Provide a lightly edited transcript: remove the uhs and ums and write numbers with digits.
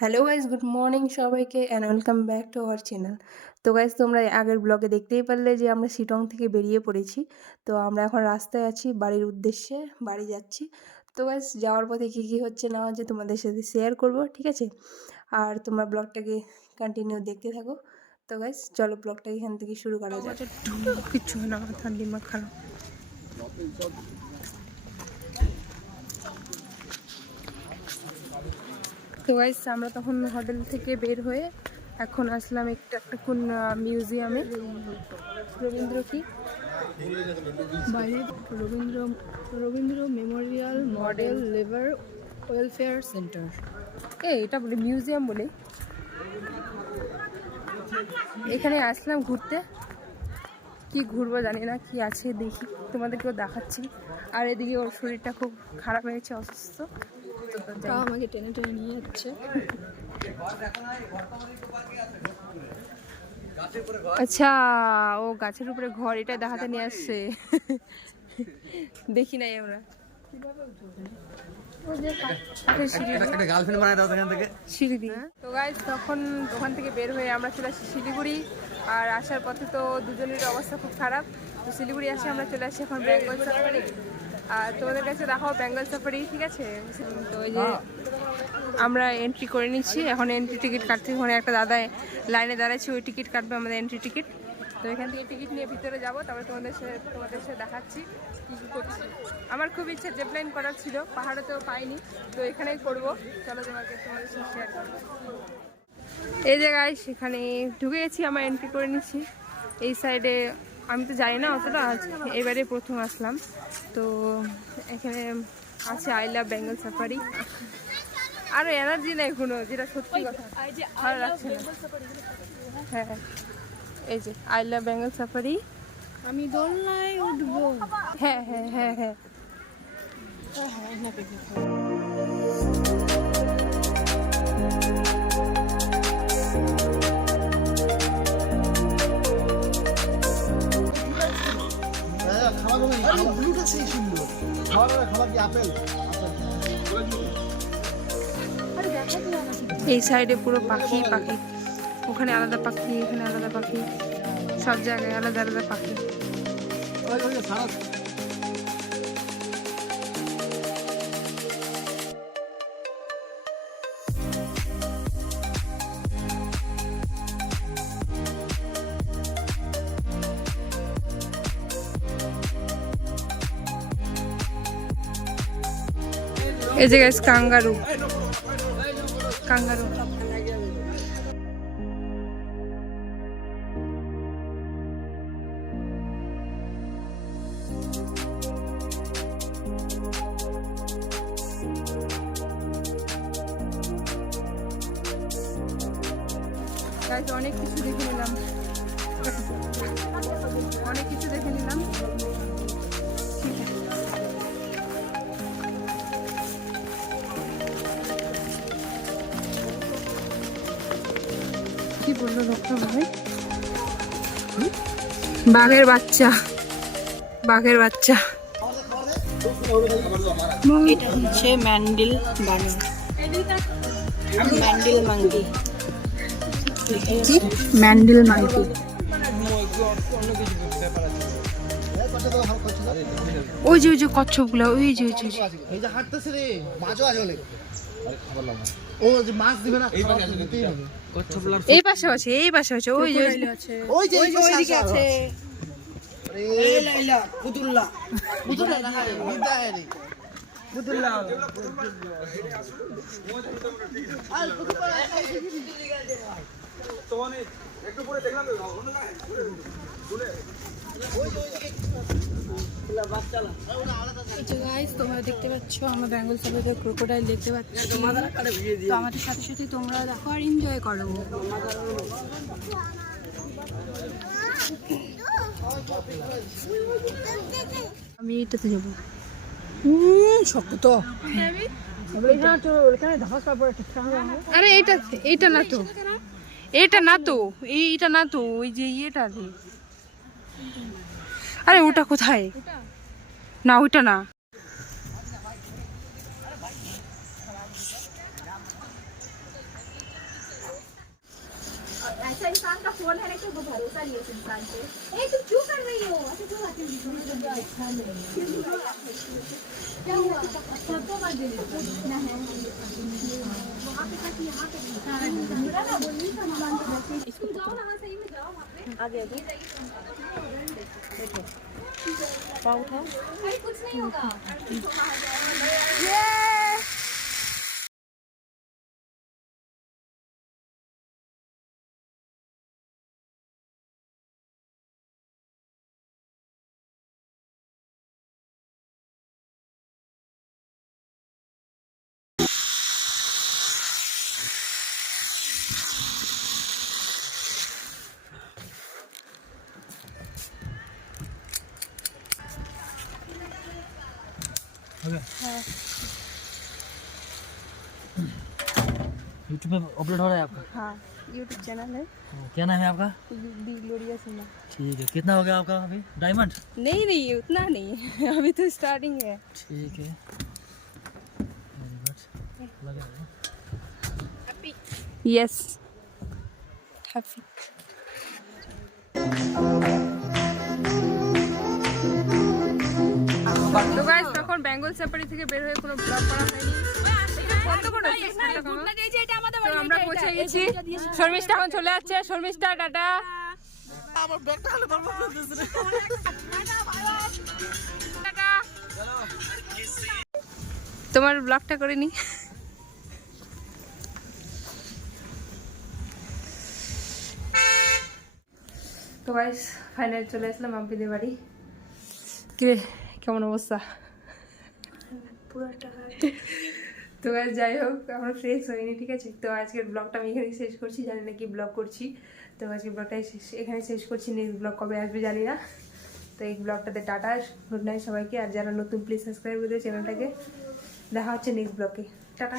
Hello guys, good morning সবাইকে and welcome back to our channel. তো guys, তোমরা আগের ব্লগে দেখতেই পারলে যে আমরা শিলং থেকে বেরিয়ে পড়েছি। তো আমরা এখন রাস্তায় আছি, বাড়ির উদ্দেশ্যে বাড়ি যাচ্ছি। তো গাইজ, যাওয়ার পথে কী কী হচ্ছে না হচ্ছে তোমাদের সাথে শেয়ার করব, ঠিক আছে? আর তোমরা ব্লগটাকে কন্টিনিউ দেখতে থাকো। তো গাইজ, চলো ব্লগটা এখান থেকে শুরু করা যাক। কিচ্ছু হয় না, মাথার দিমাগ খারাপ। তো গাইস, আমরা তখন হোটেল থেকে বের হয়ে এখন আসলাম একটা কোন মিউজিয়ামে। রবীন্দ্র কি বাইরে Rabindra Rabindra Memorial model labour welfare centre. এটা বলে মিউজিয়াম বলে। এখানে আসলাম ঘুরতে, কি ঘুরবো জানি না, কি আছে দেখি, তোমাদেরকেও দেখাচ্ছি। আর এদিকে ওর শরীরটা খুব খারাপ হয়েছে, অসুস্থ। আমাকে টেনে টেনে নিয়ে যাচ্ছে। আচ্ছা, ও গাছের উপরে ঘর, এটা দেখাতে নিয়ে আসছে। দেখি নাই আমরা। তো গাইস, তখন ওখান থেকে বের হয়ে আমরা চলে আসি শিলিগুড়ি। আর আসার পথে তো দুজনের অবস্থা খুব খারাপ। তো শিলিগুড়ি আসে আমরা চলে আসি এখন বেঙ্গল সাফারি। আর তোমাদের কাছে দেখাও বেঙ্গল সাফারি, ঠিক আছে? তো এই যে আমরা এন্ট্রি করে নিচ্ছি, এখন এন্ট্রি টিকিট কাটতে। ওখানে একটা দাদা লাইনে দাঁড়াচ্ছি, ওই টিকিট কাটবে আমাদের এন্ট্রি টিকিট। তো এখান থেকে টিকিট নিয়ে ভিতরে যাবো, তারপরে তোমাদের সাথে দেখাচ্ছি কী কী করছি। আমার খুব ইচ্ছা জেপলাইন করার ছিল, পাহাড়েতেও পাইনি, তো এখানেই করবো। চলো তোমাদের সাথে শেয়ার করবো। এই জায়গায় সেখানে ঢুকে গেছি, আমার এন্ট্রি করে নিচ্ছি। এই সাইডে আমি তো জানি না অতটা, এবারে প্রথম আসলাম। তো এখানে আছে আই লাভ বেঙ্গল সাফারি। আরো এনার্জি নেই কোনো, যেটা সত্যি কথা, ভালো লাগছে না। হ্যাঁ, এই যে আই লাভ বেঙ্গল সাফারি। আমি দোলনায় উঠবো। হ্যাঁ হ্যাঁ হ্যাঁ হ্যাঁ। এই সাইডে পুরো পাখি পাখি, ওখানে আলাদা পাখি, এখানে আলাদা পাখি, সব জায়গায় আলাদা আলাদা পাখি। এই যে গাইস, কাঙ্গারু কাঙ্গারু। গাইস, অনেক কিছু দেখে নিলাম, অনেক কিছু দেখে নিলাম। কি বললো লোকটা ভাই? বাঘের বাচ্চা, বাঘের বাচ্চা। এটা হচ্ছে ম্যান্ডিল বানর, ম্যান্ডিল মাঙ্কি, ম্যান্ডিল মাঙ্কি। ওই যে কচ্ছপগুলো, ওই যে এই যে হাঁটতেছে রে, মাছও আছে বলে। ও যে মাছ দিবে না, এই পাশে আছে, এই পাশে আছে, ওই যে ওই যে ওইদিকে আছে। এই লাইলা ফুতুল্লা, বুদুল্লাহ না রে, বিদ্যা হে রে, বুদুল্লাহ। আল ফুতুল্লাহ তো মানে একটু পরে দেখলাম ঘুরে তোমরা দেখতে পাচ্ছ, আমরা বেঙ্গল সাফারিতে ক্রোকোডাইল দেখতে পাচ্ছি। তো আমাদের সাথে সাথে তোমরা দেখো আর এনজয় করো। আমি এটাতে যাবো। শক্ত তো। আরে এটা না তো, এটা না তো, এইটা না তো, ওই যে ইয়েটা আছে। আরে ওটা কোথায়? না ওইটা না। अच्छा इंसान का फोन है लेकिन वो भरोसा नहीं है उस इंसान पे। ए तुम क्यों कर रही हो? अच्छा क्यों आती हो? क्या हुआ? सबको मत दे ना है वहाँ पे तक यहाँ पे बुरा ना बोलनी सामान तो वैसे इसको जाओ ना, सही में जाओ वहाँ पे आगे आगे पाँव उठाओ। अरे कुछ नहीं होगा। यूट्यूब पे अपलोड हो रहा है आपका? हाँ यूट्यूब चैनल है क्या नाम है आपका? दी ग्लोरिया सिन्हा। ठीक है, कितना हो गया आपका अभी डायमंड? नहीं नहीं उतना नहीं है अभी तो स्टार्टिंग है। ठीक है, लगा है। Yes happy. তো গাইস তখন বেঙ্গল সাফারি থেকে বের হয়ে কোনো ব্লগ করা হয়নি। কত বড় তো আমরা পৌঁছে গেছি। শর্মিষ্ঠা এখন চলে যাচ্ছে। শর্মিষ্ঠা টাটা। টাটা। তোমার ব্লগটা করে নি। তো গাইস ফাইনাল চলে আসলাম মাম্পিদের বাড়ি। কিরে কেমন অবস্থা? তো গাইস যাই হোক আমরা ফ্রেশ হইনি, ঠিক আছে। তো আজকের ব্লগটা আমি এখানেই শেষ করছি, জানি না কি ব্লগ করছি। তো আজকের ব্লগটা এখানে শেষ করছি, নেক্সট ব্লগ কবে আসবে জানি না। তো এই ব্লগটাতে টাটা, গুড নাইট সবাইকে। আর যারা নতুন প্লিজ সাবস্ক্রাইব করে চ্যানেলটাকে। দেখা হচ্ছে নেক্সট ব্লগে। টাটা।